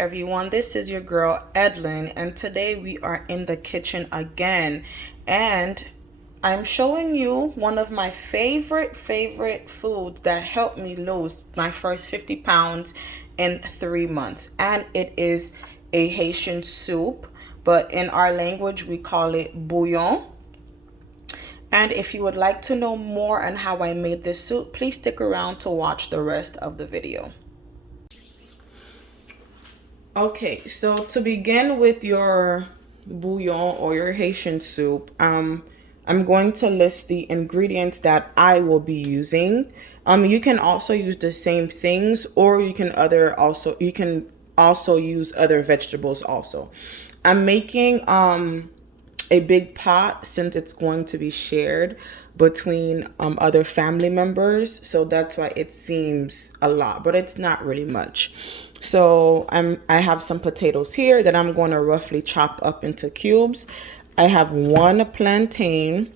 everyone, this is your girl Edlin, and today we are in the kitchen again, and I'm showing you one of my favorite foods that helped me lose my first 50 pounds in 3 months, and it is a Haitian soup, but in our language we call it bouillon. And if you would like to know more on how I made this soup, please stick around to watch the rest of the video. Okay, so to begin with your bouillon or your Haitian soup, I'm going to list the ingredients that I will be using. You can also use the same things, or you can also use other vegetables also. I'm making a big pot since it's going to be shared between other family members, so that's why it seems a lot, but it's not really much. So I have some potatoes here that I'm going to roughly chop up into cubes. I have one plantain.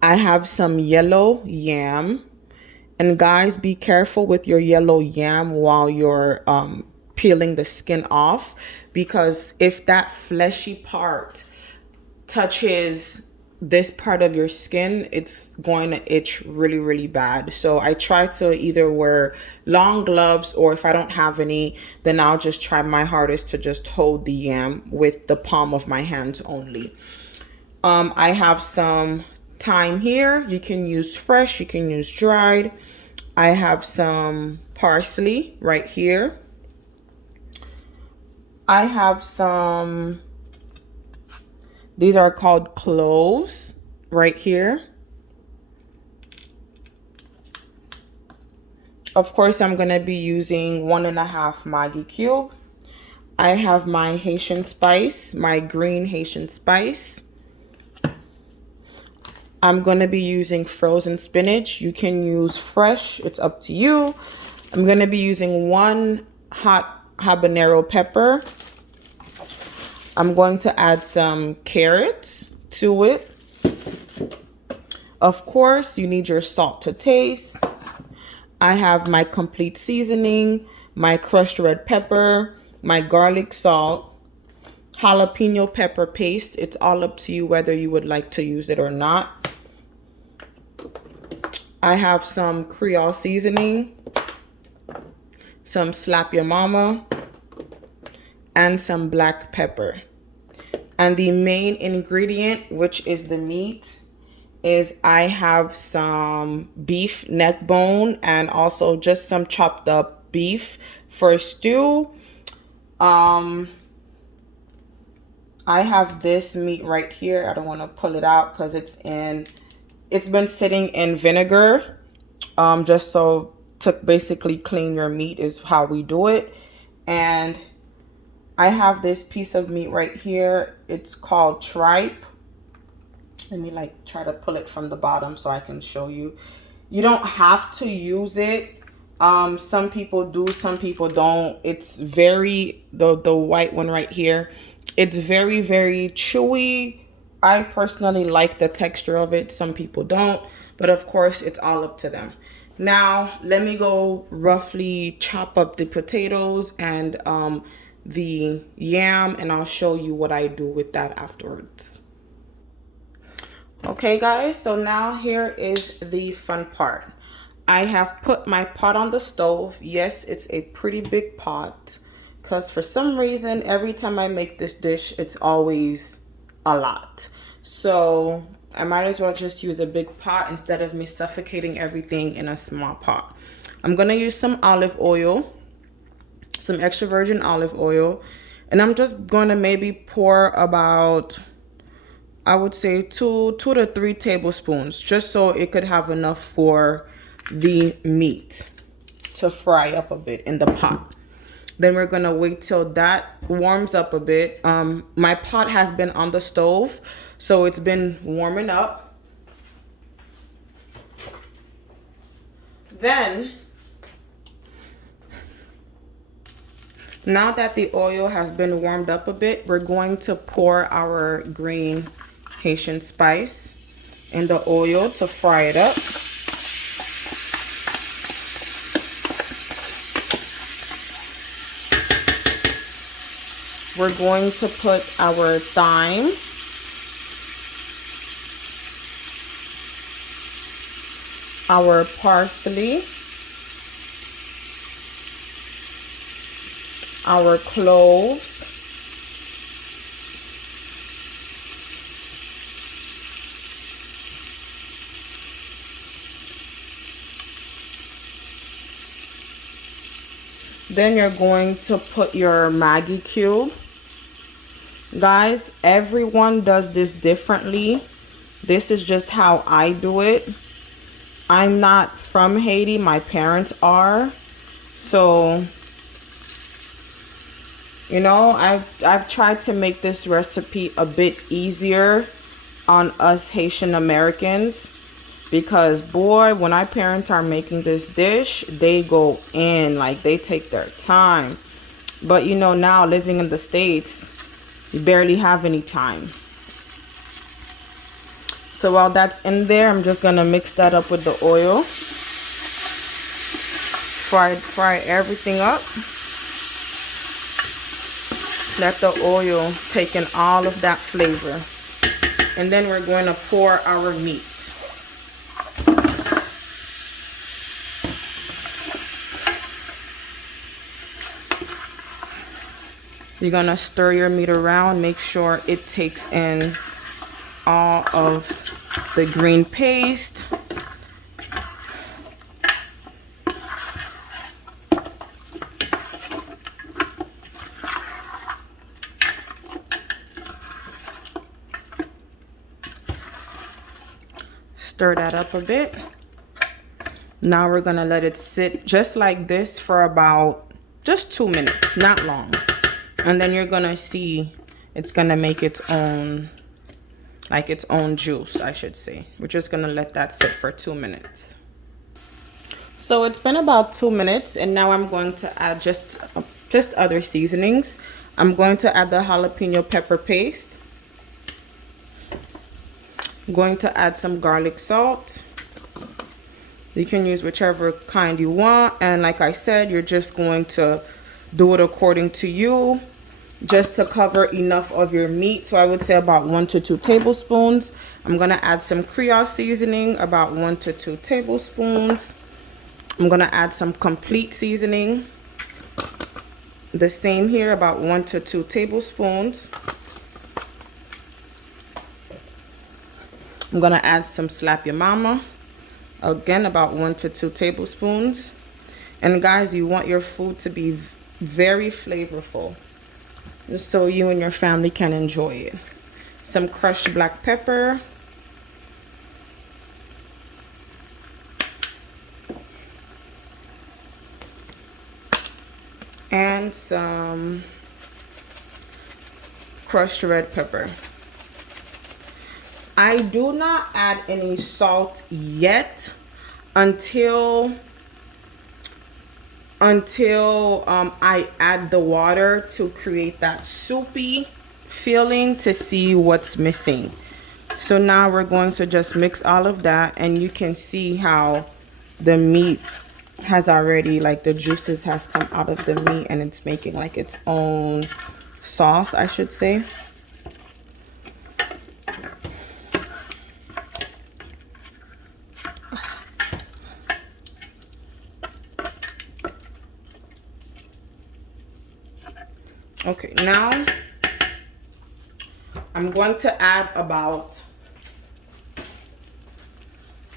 I have some yellow yam. And guys, be careful with your yellow yam while you're peeling the skin off, because if that fleshy part touches this part of your skin, it's going to itch really bad. So I try to either wear long gloves, or if I don't have any, then I'll just try my hardest to just hold the yam with the palm of my hands only. I have some thyme here. You can use fresh, you can use dried. I have some parsley right here. I have some, these are called cloves right here. Of course, I'm going to be using 1.5 Maggi cube. I have my Haitian spice, my green Haitian spice. I'm going to be using frozen spinach. You can use fresh, it's up to you. I'm going to be using 1 hot habanero pepper. I'm going to add some carrots to it. Of course, you need your salt to taste. I have my complete seasoning, my crushed red pepper, my garlic salt, jalapeno pepper paste. It's all up to you whether you would like to use it or not. I have some Creole seasoning, some Slap Your Mama, and some black pepper. And the main ingredient, which is the meat, is I have some beef neck bone and also just some chopped up beef for stew. I have this meat right here. I don't want to pull it out because it's been sitting in vinegar, just so to basically clean your meat is how we do it. And I have this piece of meat right here. It's called tripe. Let me try to pull it from the bottom so I can show you. You don't have to use it. Some people do, some people don't. It's very, the white one right here, it's very chewy. I personally like the texture of it. Some people don't, but of course it's all up to them. Now let me go roughly chop up the potatoes and the yam, and I'll show you what I do with that afterwards. Okay guys, so now here is the fun part. I have put my pot on the stove. Yes, it's a pretty big pot, because for some reason every time I make this dish it's always a lot. So I might as well just use a big pot instead of me suffocating everything in a small pot. I'm gonna use some olive oil, some extra virgin olive oil, and I'm just going to maybe pour about, I would say 2 to 3 tablespoons, just so it could have enough for the meat to fry up a bit in the pot. Then we're going to wait till that warms up a bit. My pot has been on the stove, so it's been warming up. Then now that the oil has been warmed up a bit, we're going to pour our green Haitian spice in the oil to fry it up. We're going to put our thyme, our parsley, our cloves, then you're going to put your Maggi cube. Guys, everyone does this differently. This is just how I do it. I'm not from Haiti, my parents are. So, you know, I've tried to make this recipe a bit easier on us Haitian Americans, because boy, when our parents are making this dish, they go in, like they take their time. But you know, now living in the States, you barely have any time. So while that's in there, I'm just gonna mix that up with the oil. Fry everything up. Let the oil take in all of that flavor. And then we're going to pour our meat. You're going to stir your meat around. Make sure it takes in all of the green paste. Stir that up a bit. Now we're gonna let it sit just like this for about just 2 minutes, not long. And then you're gonna see it's gonna make its own, like its own juice, I should say. We're just gonna let that sit for 2 minutes. So it's been about 2 minutes, and now I'm going to add just other seasonings. I'm going to add the jalapeno pepper paste. I'm going to add some garlic salt. You can use whichever kind you want, and like I said, you're just going to do it according to you, just to cover enough of your meat. So I would say about 1 to 2 tablespoons. I'm gonna add some Creole seasoning, about 1 to 2 tablespoons. I'm gonna add some complete seasoning, the same here, about 1 to 2 tablespoons. I'm gonna add some Slap Your Mama, again about 1 to 2 tablespoons. And guys, you want your food to be very flavorful, just so you and your family can enjoy it. Some crushed black pepper, and some crushed red pepper. I do not add any salt yet until I add the water to create that soupy feeling, to see what's missing. So now we're going to just mix all of that, and you can see how the meat has already, like the juices has come out of the meat, and it's making like its own sauce, I should say. Okay, now I'm going to add about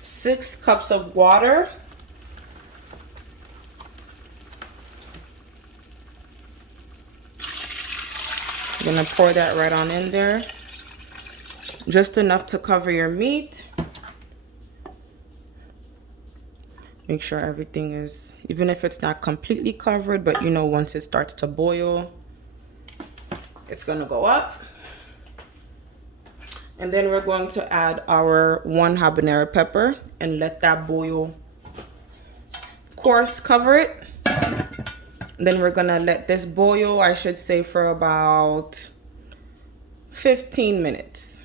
6 cups of water. I'm gonna pour that right on in there. Just enough to cover your meat. Make sure everything is, even if it's not completely covered, but you know, once it starts to boil, it's gonna go up. And then we're going to add our 1 habanero pepper and let that boil. Of course, cover it. And then we're gonna let this boil, I should say, for about 15 minutes.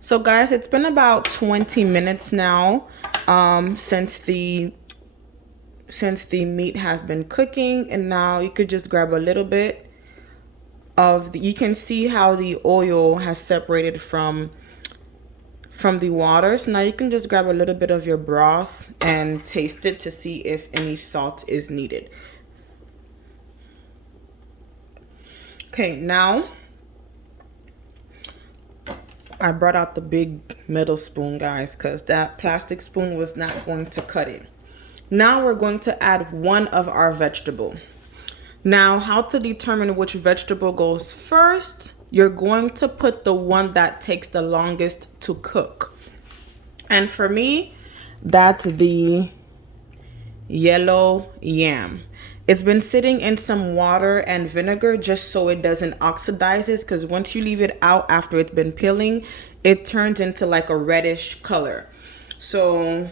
So guys, it's been about 20 minutes now since the meat has been cooking, and now you could just grab a little bit you can see how the oil has separated from the water. So now you can just grab a little bit of your broth and taste it to see if any salt is needed. Okay, now I brought out the big metal spoon, guys, because that plastic spoon was not going to cut it. Now we're going to add one of our vegetable. Now, how to determine which vegetable goes first? You're going to put the one that takes the longest to cook. And for me, that's the yellow yam. It's been sitting in some water and vinegar just so it doesn't oxidizes, because once you leave it out after it's been peeling, it turns into like a reddish color. So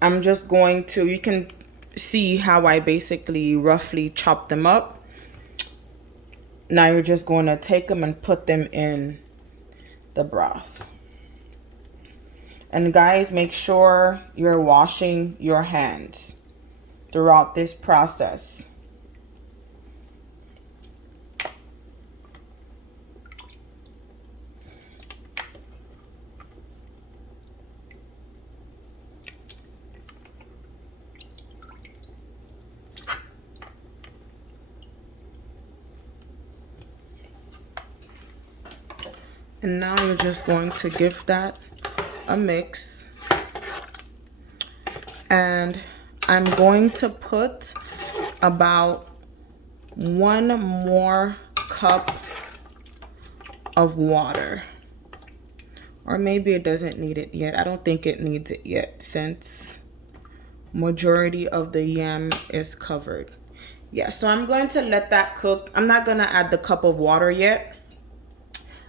I'm just going to, you can see how I basically roughly chop them up. Now you're just going to take them and put them in the broth. And guys, make sure you're washing your hands throughout this process. And now you're just going to give that a mix. And I'm going to put about 1 more cup of water. Or maybe it doesn't need it yet. I don't think it needs it yet since majority of the yam is covered. Yeah, so I'm going to let that cook. I'm not going to add the cup of water yet.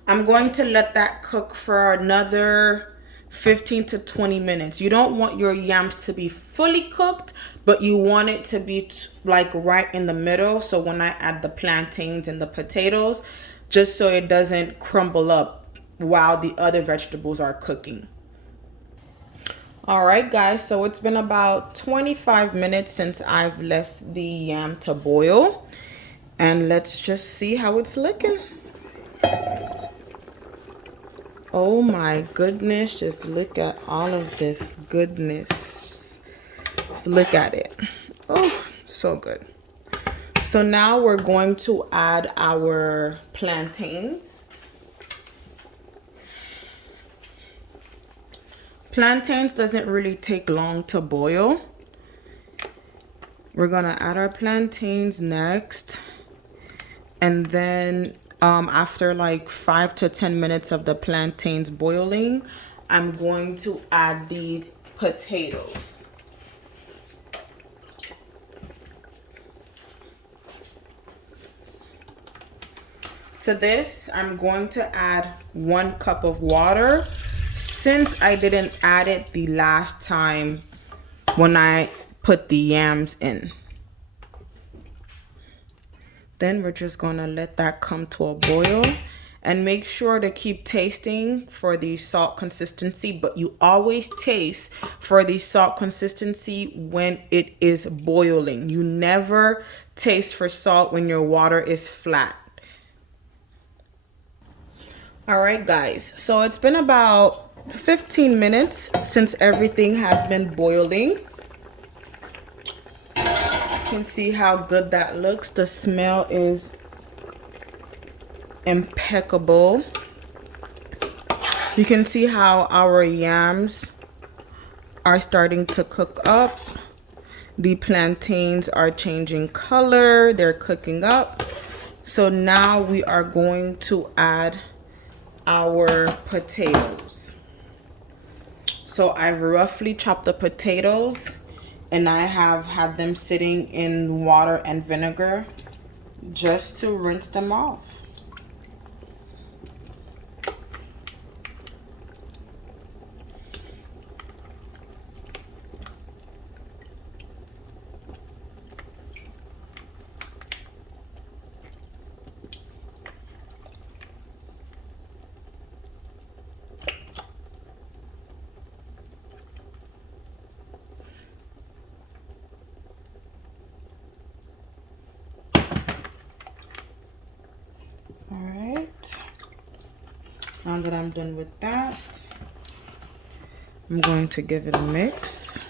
I'm going to let that cook for another 15 to 20 minutes. You don't want your yams to be fully cooked, but you want it to be like right in the middle. So when I add the plantains and the potatoes, just so it doesn't crumble up while the other vegetables are cooking. All right, guys, so it's been about 25 minutes since I've left the yam to boil. And let's just see how it's looking. Oh my goodness, just look at all of this goodness. Let's look at it. Oh, so good. So now we're going to add our plantains. Plantains doesn't really take long to boil. We're gonna add our plantains next. And then after like 5 to 10 minutes of the plantains boiling, I'm going to add the potatoes. To this, I'm going to add 1 cup of water since I didn't add it the last time when I put the yams in. Then we're just gonna let that come to a boil and make sure to keep tasting for the salt consistency, but you always taste for the salt consistency when it is boiling. You never taste for salt when your water is flat. All right, guys, so it's been about 15 minutes since everything has been boiling. You can see how good that looks. The smell is impeccable. You can see how our yams are starting to cook up. The plantains are changing color. They're cooking up. So now we are going to add our potatoes. So I've roughly chopped the potatoes and I have had them sitting in water and vinegar just to rinse them off. Now that I'm done with that, I'm going to give it a mix.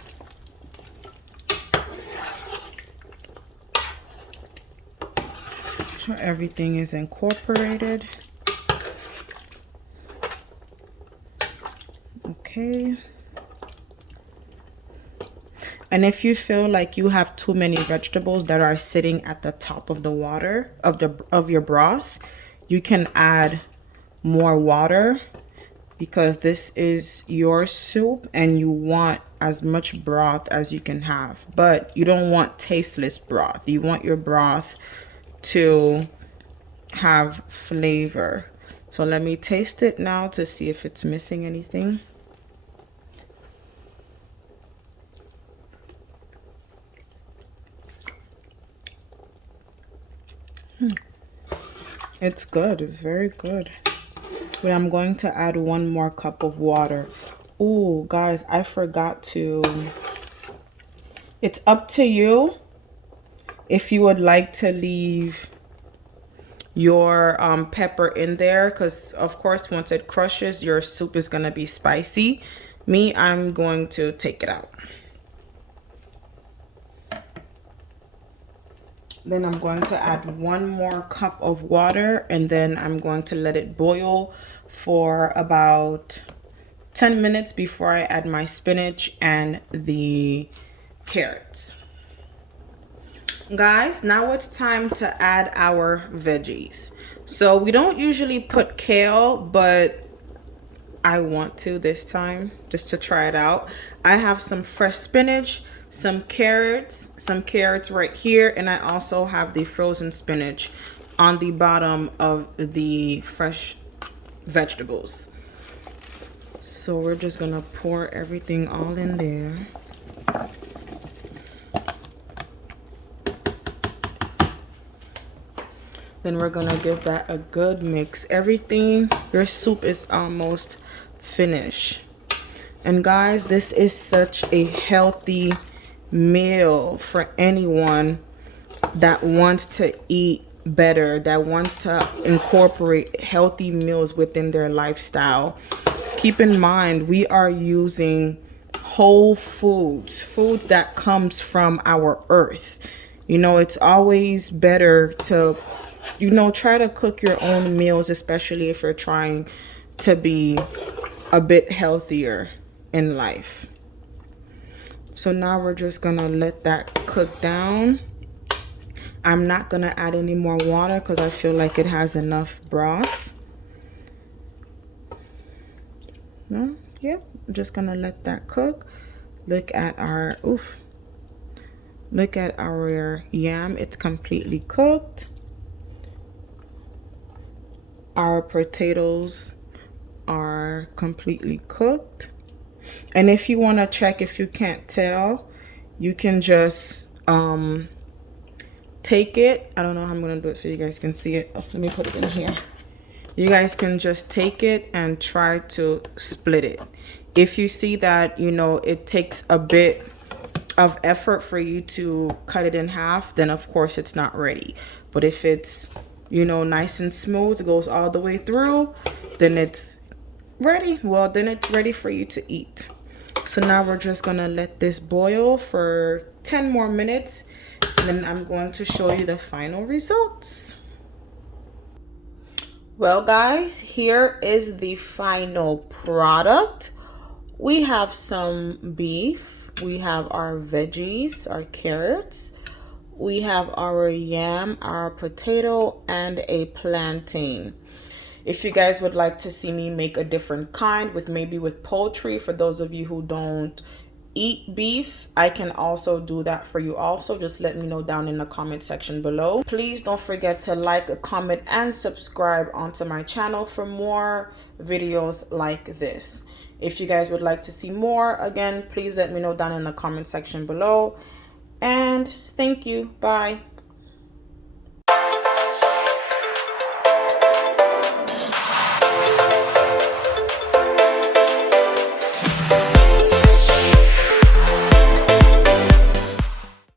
So everything is incorporated. Okay. And if you feel like you have too many vegetables that are sitting at the top of the water of your broth, you can add more water, because this is your soup and you want as much broth as you can have, but you don't want tasteless broth. You want your broth to have flavor. So let me taste it now to see if it's missing anything. It's good. It's very good. But I'm going to add 1 more cup of water. Oh, guys, I forgot to. It's up to you if you would like to leave your pepper in there, because of course once it crushes, your soup is going to be spicy. Me, I'm going to take it out. Then I'm going to add 1 more cup of water, and then I'm going to let it boil for about 10 minutes before I add my spinach and the carrots. Guys, now it's time to add our veggies. So we don't usually put kale, but I want to this time just to try it out. I have some fresh spinach, some carrots right here, and I also have the frozen spinach on the bottom of the fresh vegetables. So we're just gonna pour everything all in there. Then we're gonna give that a good mix. Everything, your soup is almost finished. And guys, this is such a healthy meal for anyone that wants to eat better, that wants to incorporate healthy meals within their lifestyle. Keep in mind, we are using whole foods that comes from our earth. You know, it's always better to, you know, try to cook your own meals, especially if you're trying to be a bit healthier in life. So now we're just gonna let that cook down. I'm not gonna add any more water because I feel like it has enough broth. No, yep, I'm just gonna let that cook. Look at our, look at our yam, it's completely cooked. Our potatoes are completely cooked. And if you want to check, if you can't tell, you can just take it. I don't know how I'm going to do it so you guys can see it. Oh, let me put it in here. You guys can just take it and try to split it. If you see that, you know, it takes a bit of effort for you to cut it in half, then of course it's not ready. But if it's, you know, nice and smooth, goes all the way through, then it's ready. Well, then it's ready for you to eat. So now we're just gonna let this boil for 10 more minutes, and then I'm going to show you the final results. Well guys, here is the final product. We have some beef, we have our veggies, our carrots, we have our yam, our potato, and a plantain. If you guys would like to see me make a different kind with maybe with poultry, for those of you who don't eat beef, I can also do that for you also. Just let me know down in the comment section below. Please don't forget to like, comment, and subscribe onto my channel for more videos like this. If you guys would like to see more, again, please let me know down in the comment section below. And thank you. Bye.